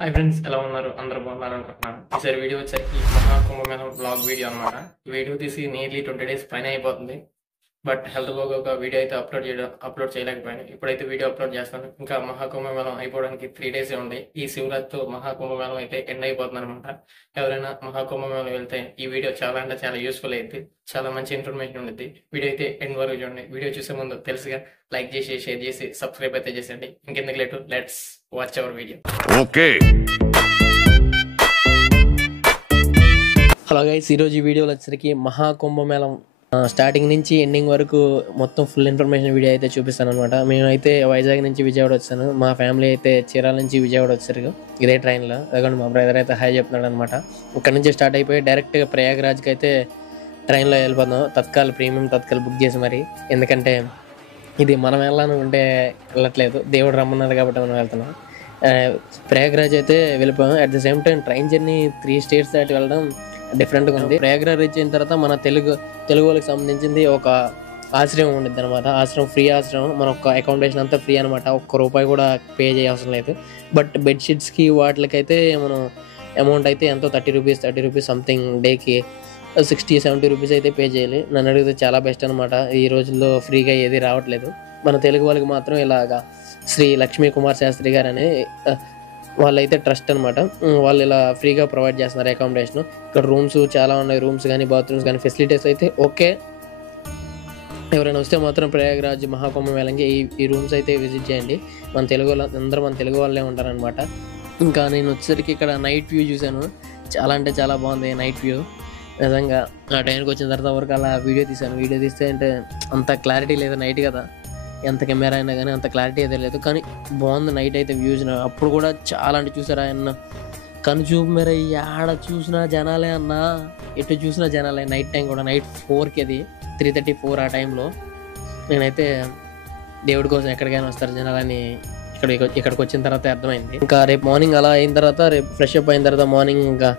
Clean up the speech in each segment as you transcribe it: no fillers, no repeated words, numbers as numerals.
Hi friends, ఎలా ఉన్నారు? అందరూ బాగున్నారు అనుకుంటున్నాను. ఈసారి వీడియో వచ్చేసరికి మహాకుంభమేళం బ్లాగ్ వీడియో అనమాట. ఈ వీడియో తీసి నియర్లీ 20 days పైన అయిపోతుంది. బట్ హెల్త్ బాగోక వీడియో అయితే అప్లోడ్ చేయలేకపోయాను. ఇప్పుడైతే వీడియో అప్లోడ్ చేస్తాను. ఇంకా మహాకుంభమేళం అయిపోవడానికి 3 days ఉంది. ఈ శివరాత్రితో మహాకుంభమేళం అయితే ఎండ్ అయిపోతుంది అనమాట. ఎవరైనా మహాకుంభమేళం వెళ్తే ఈ వీడియో చాలా అంటే చాలా యూస్ఫుల్ అయింది. చాలా మంచి ఇన్ఫర్మేషన్ ఉంటుంది. వీడియో అయితే ఎండ్ వరకు చూడండి. వీడియో చూసే ముందు తెలుసుగా లైక్ చేసి షేర్ చేసి సబ్స్క్రైబ్ అయితే చేసేయండి. ఇంకెందుకు late, let's watch hour video. Okay. Hello guys, ఈరోజు ఈ వీడియోలో వచ్చేసరికి మహాకుంభమేళం స్టార్టింగ్ నుంచి ఎండింగ్ వరకు మొత్తం ఫుల్ ఇన్ఫర్మేషన్ వీడియో అయితే చూపిస్తాను అనమాట. మేమైతే వైజాగ్ నుంచి విజయవాడ వచ్చాను. మా ఫ్యామిలీ అయితే చీరాల నుంచి విజయవాడ వచ్చారు ఇదే ట్రైన్లో. అదే మా బ్రదర్ అయితే హాయ్ చెప్తున్నాడు అనమాట. ఇక్కడ నుంచి స్టార్ట్ అయిపోయి డైరెక్ట్గా ప్రయాగ్రాజ్కి అయితే ట్రైన్లో వెళ్ళిపోతాం. ప్రీమియం తత్కాల్ బుక్ చేసి మరి, ఎందుకంటే ఇది మనం వెళ్ళాలనుకుంటే వెళ్ళట్లేదు, దేవుడు రమ్మన్నారు కాబట్టి మనం వెళ్తున్నాం. ప్రయాగ్రాజ్ అయితే వెళ్ళిపోయాం. At the same time train journey 3 states దాటి వెళ్ళడం డిఫరెంట్గా ఉంది. ప్రయాగ్రాజ్ రీచ్ అయిన తర్వాత మన తెలుగు వాళ్ళకి సంబంధించింది ఒక ఆశ్రమం ఉండిద్ది అనమాట. ఆశ్రమం ఫ్రీ ఆశ్రమం. మన ఒక అకామిడేషన్ అంతా ఫ్రీ అనమాట. ₹1 కూడా పే చేయవసరం లేదు. బట్ బెడ్షీట్స్కి వాటికైతే మనం అమౌంట్ అయితే ఎంతో ₹30 సంథింగ్, డేకి 60-70 రూపీస్ అయితే పే చేయాలి. నన్ను అడిగితే చాలా బెస్ట్ అనమాట. ఈ రోజుల్లో ఫ్రీగా ఏది రావట్లేదు. మన తెలుగు వాళ్ళకి మాత్రం ఇలాగా శ్రీ లక్ష్మీ కుమార్ శాస్త్రి గారు అనే వాళ్ళైతే ట్రస్ట్ అనమాట. వాళ్ళు ఇలా ఫ్రీగా ప్రొవైడ్ చేస్తున్నారు అకామిడేషన్. ఇక్కడ రూమ్స్ చాలా ఉన్నాయి. రూమ్స్ కానీ బాత్రూమ్స్ కానీ ఫెసిలిటీస్ అయితే ఓకే. ఎవరైనా వస్తే మాత్రం ప్రయాగ్రాజ్ మహాకుంభమేళంకి ఈ రూమ్స్ అయితే విజిట్ చేయండి. మన తెలుగు వాళ్ళే ఉంటారనమాట. ఇంకా నేను వచ్చేసరికి ఇక్కడ నైట్ వ్యూ చూశాను. చాలా అంటే చాలా బాగుంది నైట్ వ్యూ. నిజంగా ఆ టైంకి వచ్చిన తర్వాత వరకు అలా వీడియో తీశాను. వీడియో తీస్తే అంటే అంత క్లారిటీ లేదు, నైట్ కదా, ఎంత కెమెరా అయినా కానీ అంత క్లారిటీ అయితే లేదు. కానీ బాగుంది నైట్ అయితే వ్యూస్. అప్పుడు కూడా చాలా అంటే చూసారా ఆయన కనుచూపు మేర ఆడ చూసినా జనాలే అన్న, ఎటు చూసినా జనాలే. నైట్ టైం కూడా నైట్ 4కి, అది 3:34 ఆ టైంలో. నేనైతే దేవుడి కోసం ఎక్కడికైనా వస్తారు జనాలని ఇక్కడికి వచ్చిన తర్వాత అర్థమైంది. ఇంకా రేపు మార్నింగ్ అలా అయిన తర్వాత, రేపు ఫ్రెష్ అప్ అయిన తర్వాత మార్నింగ్ ఇంకా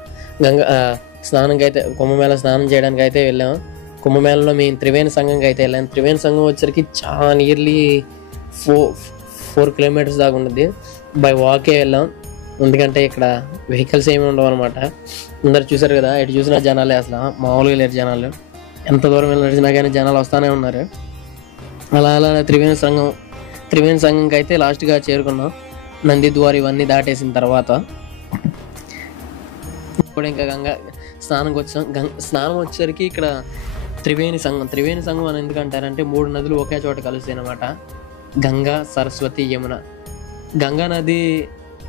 స్నానంకి అయితే కుంభమేళ స్నానం చేయడానికి అయితే వెళ్ళాము. కుంభమేళలో మేము త్రివేణి సంఘంకి అయితే వెళ్ళాను. త్రివేణి సంఘం వచ్చరికి చాలా నియర్లీ 4 kilometers దాకా ఉంటుంది. బై వాకే వెళ్ళాం, ఎందుకంటే ఇక్కడ వెహికల్స్ ఏమి ఉండవు అనమాట. అందరు చూసారు కదా, ఎటు చూసినా జనాలే, అసలు మామూలుగా లేరు జనాలు. ఎంత దూరం నడిచినా కానీ జనాలు వస్తూనే ఉన్నారు. అలా త్రివేణి సంఘంకి అయితే లాస్ట్గా చేరుకున్నాం. నందిద్వార్ ఇవన్నీ దాటేసిన తర్వాత ఇప్పుడు ఇంకా స్నానంకి వచ్చాం. స్నానం వచ్చేసరికి ఇక్కడ త్రివేణి సంఘం అని ఎందుకంటారంటే 3 నదులు ఒకే చోట కలుస్తాయి అనమాట. గంగా, సరస్వతి, యమున. గంగా నది,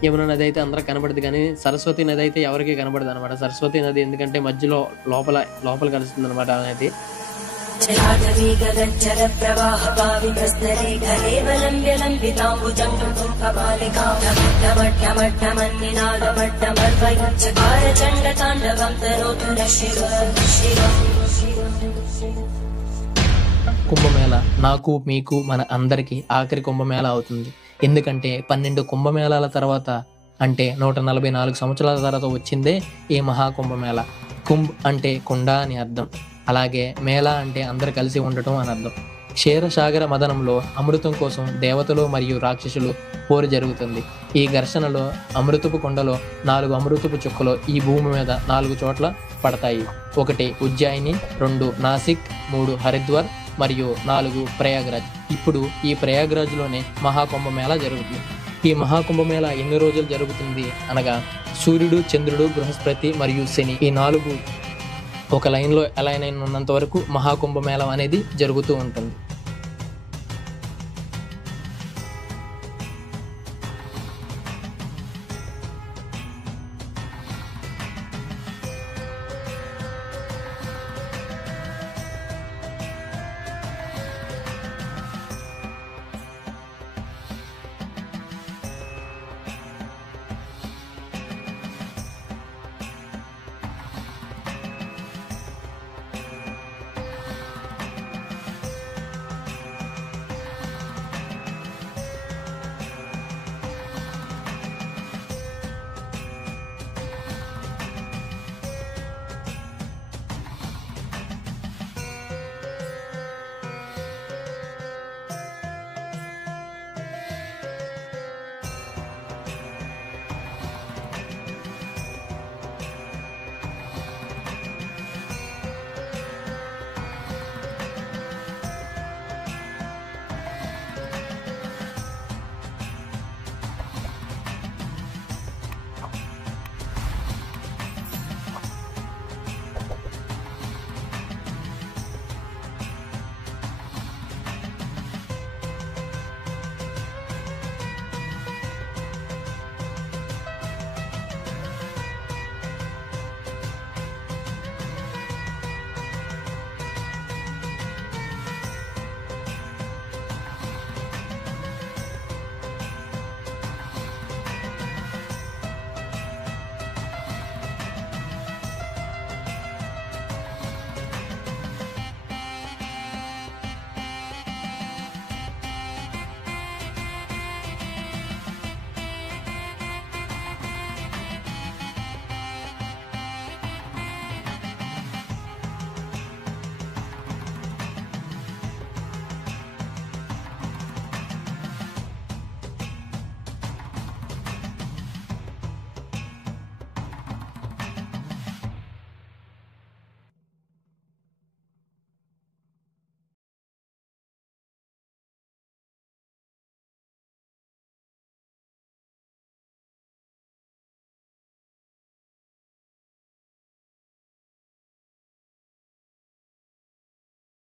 యమున నది అయితే అందరికి కనబడదు, కానీ సరస్వతి నది అయితే ఎవరికి కనబడదు అనమాట. సరస్వతి నది ఎందుకంటే మధ్యలో లోపల కలుస్తుంది అనమాట ఆ నది. కుంభమేళ నాకు, మీకు, మన అందరికీ ఆఖరి కుంభమేళ అవుతుంది. ఎందుకంటే 12 కుంభమేళాల తర్వాత, అంటే 144 సంవత్సరాల తర్వాత వచ్చిందే ఈ మహాకుంభమేళ. కుంభ్ అంటే కుండ అని అర్థం. అలాగే మేళ అంటే అందరు కలిసి ఉండటం అని అర్థం. క్షీరసాగర మదనంలో అమృతం కోసం దేవతలు మరియు రాక్షసులు పోరు జరుగుతుంది. ఈ ఘర్షణలో అమృతపు కొండలో 4 అమృతపు చుక్కలు ఈ భూమి మీద 4 చోట్ల పడతాయి. 1 ఉజ్జయిని, 2 నాసిక్, 3 హరిద్వార్ మరియు 4 ప్రయాగ్రాజ్. ఇప్పుడు ఈ ప్రయాగ్రాజ్లోనే మహాకుంభమేళ జరుగుతుంది. ఈ మహాకుంభమేళ ఎన్ని రోజులు జరుగుతుంది అనగా, సూర్యుడు, చంద్రుడు, బృహస్పతి మరియు శని ఈ 4 ఒక లైన్లో అలైన్ అయినంత వరకు మహాకుంభమేళం అనేది జరుగుతూ ఉంటుంది.